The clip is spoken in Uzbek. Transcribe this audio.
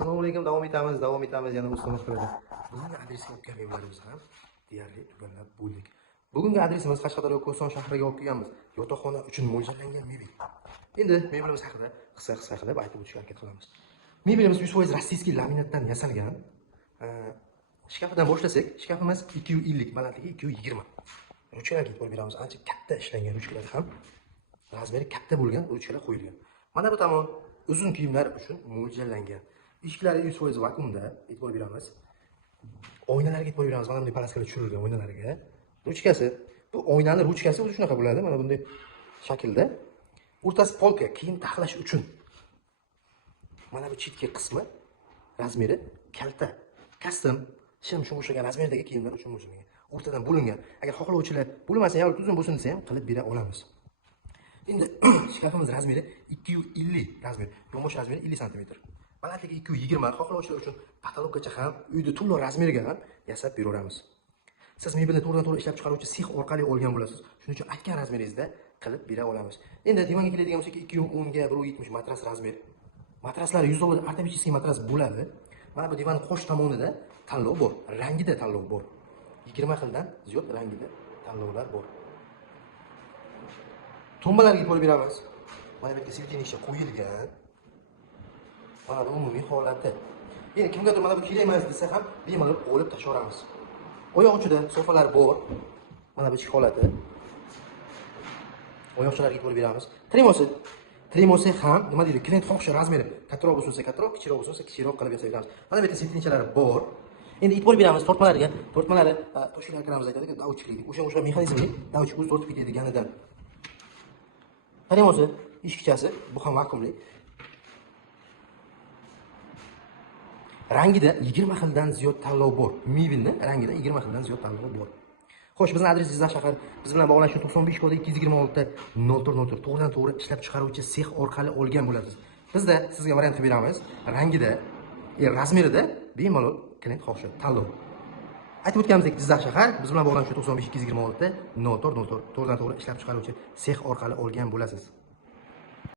Assalomu alaykum, davom etamiz yana Ustamoq qiladi. Bugungi adresga olib kelganlarimiz ham deyarli tugallab bo'ldik. Bugungi adresimiz Qashqadaryo Ko'son shahriga olib kelganmiz. Yotoqxona uchun mo'ljallangan mebel. Endi mebelimiz haqida qisqa qilib aytib o'tishga harakat qilamiz. Mebelimiz 100% rossiyskiy laminatdan yasalgan. Shkafidan boshlasak, shkafimiz 250 balandligi 220. Ruchkalarga e'tibor beramiz. Ancha katta ishlangan ruchkalar ham. Razmeri katta bo'lgan ruchkalar qo'yilgan. Mana bu tomon uzun kiyimlar uchun mo'ljallangan. Eshiklari 100% vakuumda, e'tibor beramiz. Oynalarga e'tibor beramiz. Mana bunday palaskalar tushirilgan oynalarga. Ruchkasi, bu oynaning ruchkasi o'zi shunaqa bo'ladi, mana bunday shaklda. O'rtasi polka, kiyim taxlash uchun. Mana bu chetki qismi razmeri kalta, custom, shunga o'xshagan razmerdagi kiyimlar uchun mo'ljallangan. O'rtadan bo'lingan. Agar xohlovchilar bo'lmasa yoki uzun bo'lsin desa ham qilib bera olamiz. Endi shkafimiz razmeri 250 razmer, yumush razmeri 50 cm. Balandligi 220, xohlovchilar uchun patologgacha ham, uyda to'liq razmeriga ham yasab beraveramiz. Siz mebelni to'g'ridan-to'g'ri ishlab chiqaruvchi sex orqali olgan bo'lasiz. Shuning uchun aytgan razmeringizda qilib bera olamiz. Endi divanga keladigan bo'lsak 210 ga 170 matras razmer. Matraslar $100 ortopedический matras bo'ladi. Mana bu divanning qo'sh tomonida tanlov bor, rangida tanlov bor. 20 xildan ziyod rangida tanlovlar bor. Tumbalarga e'tibor beramiz. Mana bu yerga silkinishga qo'yilgan. Mana bu umumiy holati. Endi kimgadir mana bu kerak emas desa ham bemalol olib tashaveramiz. Oyoq uchida sofalar bor. Mana bu ichki holati. Oyoqchalarga e'tibor beramiz. Tremosi ham nima deydi? Klient xohishi razmeri kattaroq bo'lsa kattaroq, kichikroq bo'lsa kichikroq qilib yasab beramiz. Mana bu yerda silkinishlari bor. Endi e'tibor beramiz tortmalariga. Tortmalari toshkentlar kiramiz aytadi, davchiklik. O'sha mexanizmli davchik o'zi tortib ketadiganidan. Tremosi, ishkichasi, bu ham vakuumli. Rangida 20 xildan ziyod tanlov bor. Mebelni rangida 20 xildan ziyod tanlov bor. Xo'sh, bizning adres Jizzax shahar. Biz bilan bog'lanish uchun 95 kodi 226 0404 to'g'ridan-to'g'ri ishlab chiqaruvchi sex orqali olgan bo'lasiz. Bizda sizga variant qilib beramiz. Rangida, razmerida bemalol klient xohishi tanlov. Aytib o'tganimizdek, Jizzax shahar. Biz bilan bog'lanish uchun 95 226 0404 to'g'ridan-to'g'ri ishlab chiqaruvchi sex orqali olgan bo'lasiz.